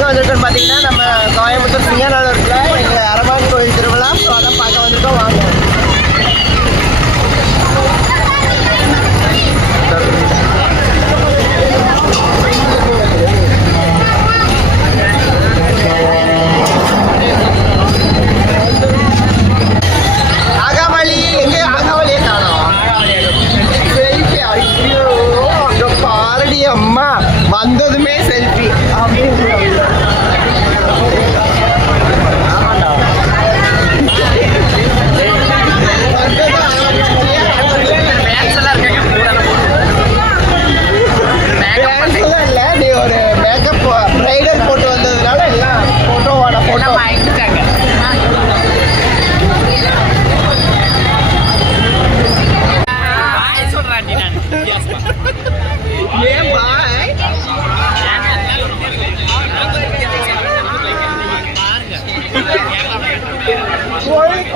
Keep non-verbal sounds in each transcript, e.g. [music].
எங்கே வந்திருக்கோன்னு பார்த்தீங்கன்னா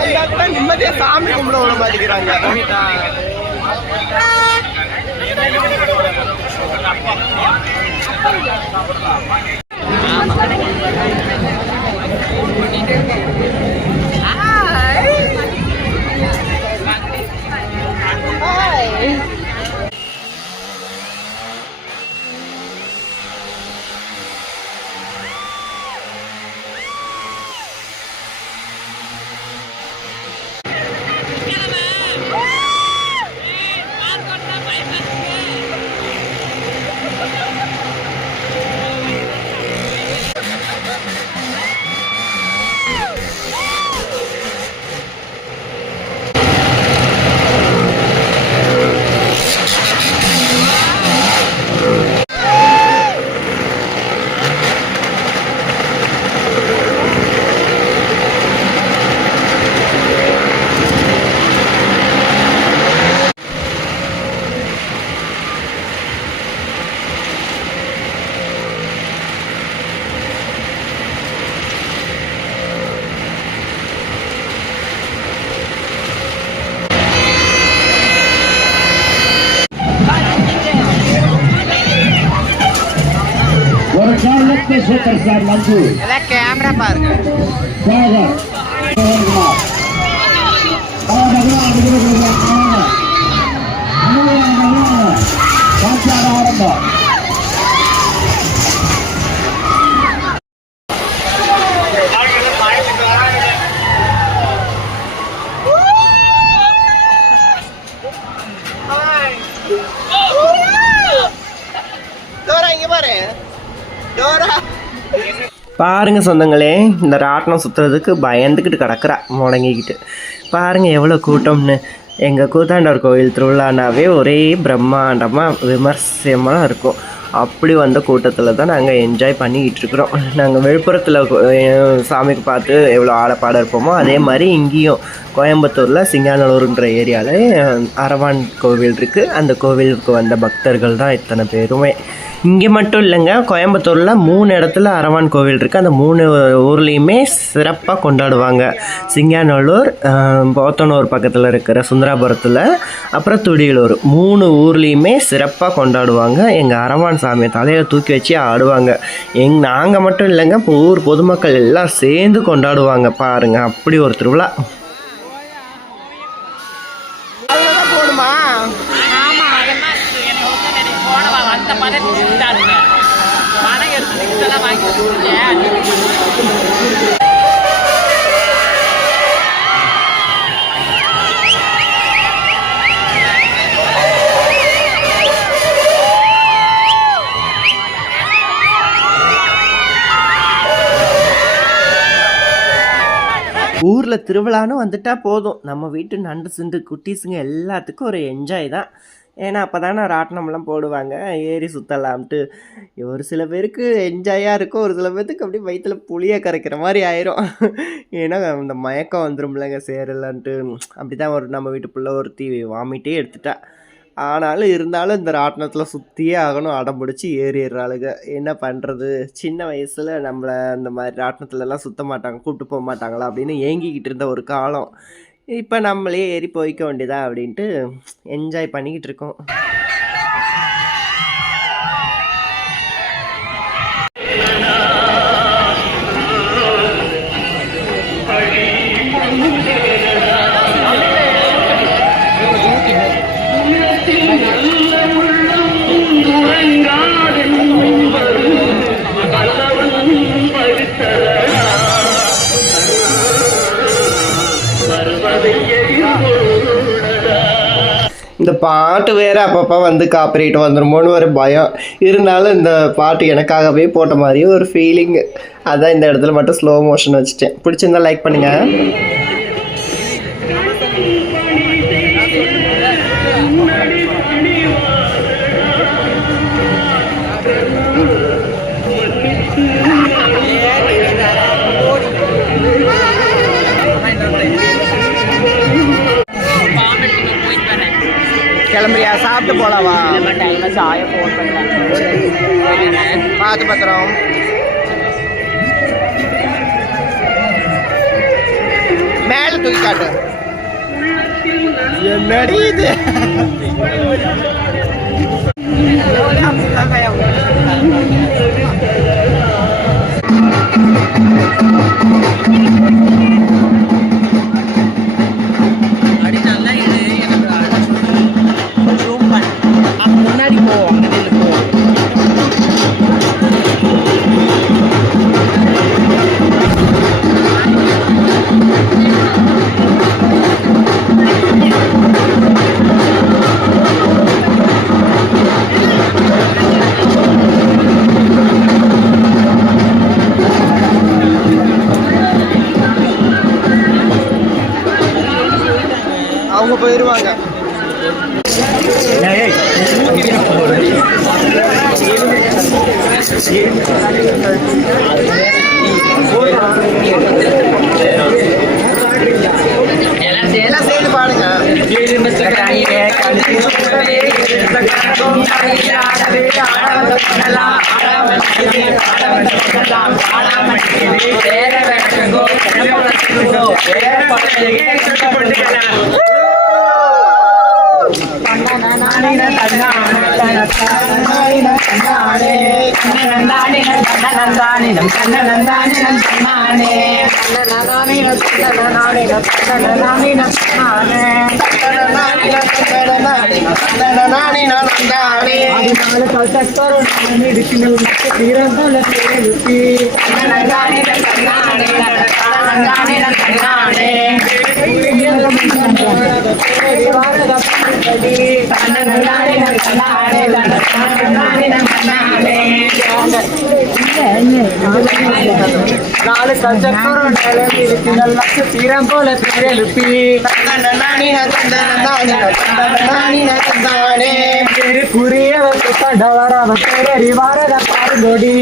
கோயிலுக்கு வந்தா கூட நிம்மதியா சாமி கும்பிட விட மாட்டேங்கிறாங்க. ஒரு சூப்பர் ஸ்டார் மஞ்சு கேமரா பாருங்க சாகர் பாருங்க சொந்தங்களே இந்த ராட்டினம் சுற்றுறதுக்கு பயந்துக்கிட்டு கிடக்குறா முடங்கிக்கிட்டு பாருங்க எவ்வளோ கூட்டம்னு. எங்கள் கூத்தாண்டவர் கோயில் திருவிழானாவே ஒரே பிரம்மாண்டமாக விமர்சனமாக இருக்கும். அப்படி வந்த கூட்டத்தில் தான் நாங்கள் என்ஜாய் பண்ணிக்கிட்டு இருக்கிறோம் நாங்கள் விழுப்புரத்தில் சாமிக்கு பார்த்து எவ்வளோ ஆடப்பாட இருப்போமோ அதே மாதிரி இங்கேயும் கோயம்புத்தூரில் சிங்காநல்லூர்ன்ற ஏரியாவில் அரவான் கோவில் இருக்குது அந்த கோவிலுக்கு வந்த பக்தர்கள் தான் இத்தனை பேருமே. இங்கே மட்டும் இல்லைங்க கோயம்புத்தூரில் மூணு இடத்துல அரவான் கோவில் இருக்குது அந்த மூணு ஊர்லேயுமே சிறப்பாக கொண்டாடுவாங்க. சிங்காநல்லூர் போத்தனூர் பக்கத்தில் இருக்கிற சுந்தராபுரத்தில் அப்புறம் துடியலூர். மூணு ஊர்லேயுமே சிறப்பாக கொண்டாடுவாங்க. எங்கள் அரவான் சாமியை தலையில் தூக்கி வச்சு ஆடுவாங்க. எங் நாங்கள் மட்டும் இல்லைங்க இப்போ ஊர் பொதுமக்கள் எல்லாம் சேர்ந்து கொண்டாடுவாங்க. பாருங்கள் அப்படி ஒரு திருவிழா. அதுலதான் ஊரில் திருவிழான்னு வந்துட்டால் போதும். நம்ம வீட்டு நண்டு சிண்டு குட்டீஸுங்க எல்லாத்துக்கும் ஒரு என்ஜாய் தான். ஏன்னா அப்போ தானே ராட்டினம்லாம் போடுவாங்க. ஏறி சுற்றலாம்ட்டு ஒரு சில பேருக்கு என்ஜாயாக இருக்கும். ஒரு சில பேர்த்துக்கு அப்படியே வயிற்றுல புளியை கரைக்கிற மாதிரி ஆயிரும். ஏன்னா இந்த மயக்கம் வந்துரும்லங்க சேரலான்ட்டு. அப்படி தான் ஒரு நம்ம வீட்டு பிள்ளை ஒருத்தி வாமிட்டே எடுத்துட்டா. ஆனாலும் இருந்தாலும் இந்த ராட்டினத்தில் சுற்றியே ஆகணும். அடம் பிடிச்சி ஏறிடுறாளுங்க என்ன பண்ணுறது சின்ன வயசில் நம்மளை அந்த மாதிரி ராட்டினத்துலலாம் சுற்ற மாட்டாங்க கூப்பிட்டு போக மாட்டாங்களா அப்படின்னு ஏங்கிக்கிட்டு இருந்த ஒரு காலம். இப்போ நம்மளே ஏறி போய்க்க வேண்டியதா அப்படின்ட்டு என்ஜாய் பண்ணிக்கிட்டு இருக்கோம். இந்த பாட்டு வேறு அப்பப்போ வந்து காப்பிரைட் வந்துடுமோன்னு ஒரு பயம். இருந்தாலும் இந்த பாட்டு எனக்காகவே போட்ட மாதிரி ஒரு ஃபீலிங் அதான் இந்த இடத்துல மட்டும் ஸ்லோ மோஷன் வச்சுட்டேன். பிடிச்சிருந்தா லைக் பண்ணுங்கள் கிளம்புறியா? சாப்பிட்டு பண்ணுறாங்க பார்த்து பத்திரம் மேல தூக்கி காட்டு. என்னடி இது? அடி [laughs] [laughs] முன்னாடி போ வேற வேற போ அவங்க போயிருவாங்க எல்லாம் சேர்ந்து பாடுங்க நாலு இருக்குங்கள் லட்ச தீரம் போல பேரெழுப்பி பாருங்கொடி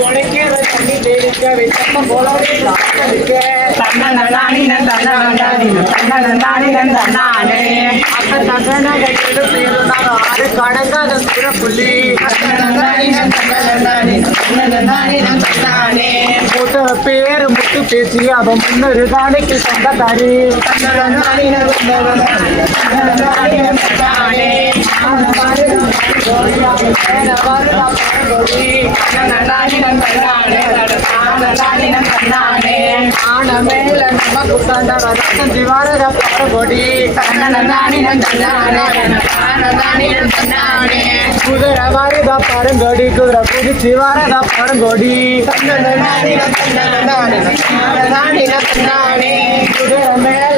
உனக்கே தண்ணி தேடிக்கவே தம்ம போலவே காத்தடிக்க அப்ப தகனக எடு பேரு நான் ஆறு கடங்காத பேரு பேசி அவன் முன்னொரு தானைக்கு சொந்தக்காரி ஆன மேல நம்ம புத்தாண்ட ரத்தம் திவாரத பாரபொடி குதிரை வாரதா பாருங்கொடி குதிரை புதிச்சு வாரதா பாருங்கொடி குதிரை மேல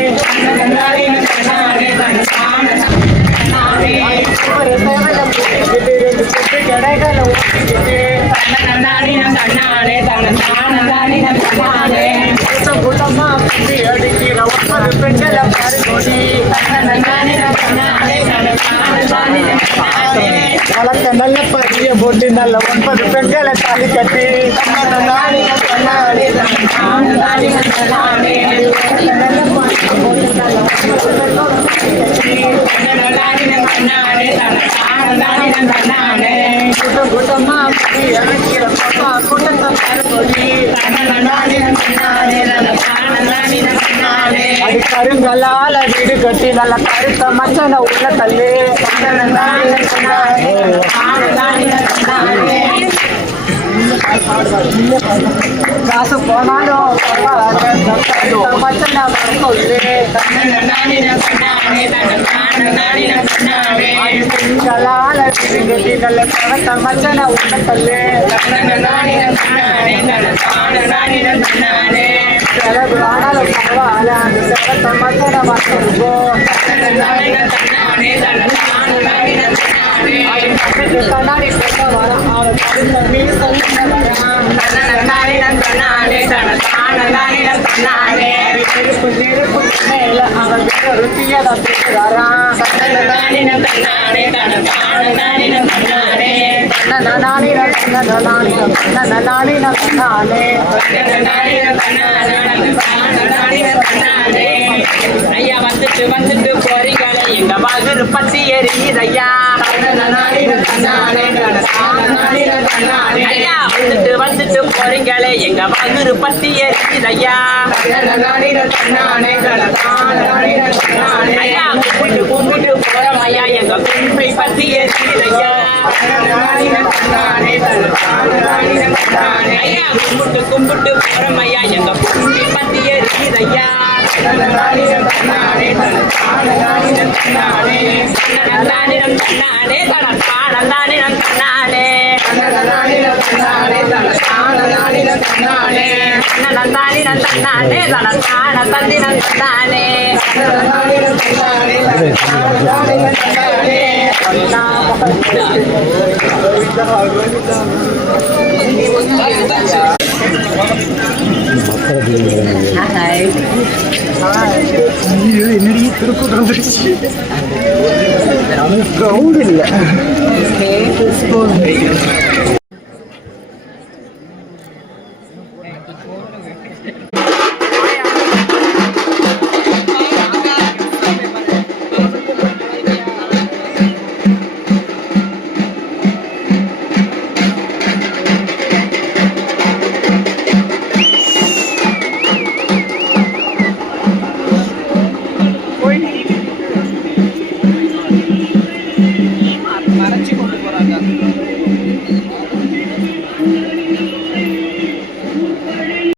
ரெண்டு கொம்பு கடைகளை ஒட்டிக்கிட்டு கூட்டம் கூட்டமா புட்டி அடிக்கிற ஒன்பது பெண்களை வளர்த்த நல்ல பதிய போட்டு நல்ல ஒன்பது பெண்களை தாலி கட்டி கூட்டம் அது வீடு கட்டி நல்ல கருத்த மச்சன உள்ள தள்ளு. காசு போனாலும் மச்சன சொல்லு வீடு கட்டி நல்ல கருத்த மச்சன உள்ள தள்ளு செலவு ருத்தியதான் பரவாயில்ல அந்த செலத்த மச்சன சொல்லுவோம் கண்ணாடி வரான் அவன் கருத்த மீன் சொல்ல ஐயா வந்துட்டு வந்துட்டு போறீங்களே எங்க மகரு பத்தி எரியுதையா ஐயா வந்துட்டு வந்துட்டு போறீங்களே எங்க மகரு பத்தி எரியுதையா ஐயா கும்பிட்டு கும்பிட்டு போறோம் ஐயா. எங்க கும்பை பத்தி எரியுதையா கும்பிட்டு கும்பிட்டு போறோம் ஐயா எங்க கும்பை பத்தி எரியுதையா தன்னானிடம் தன்னானே தன்னானே தன்னானே தன்னானே கிரவுண்ட் இல்லை.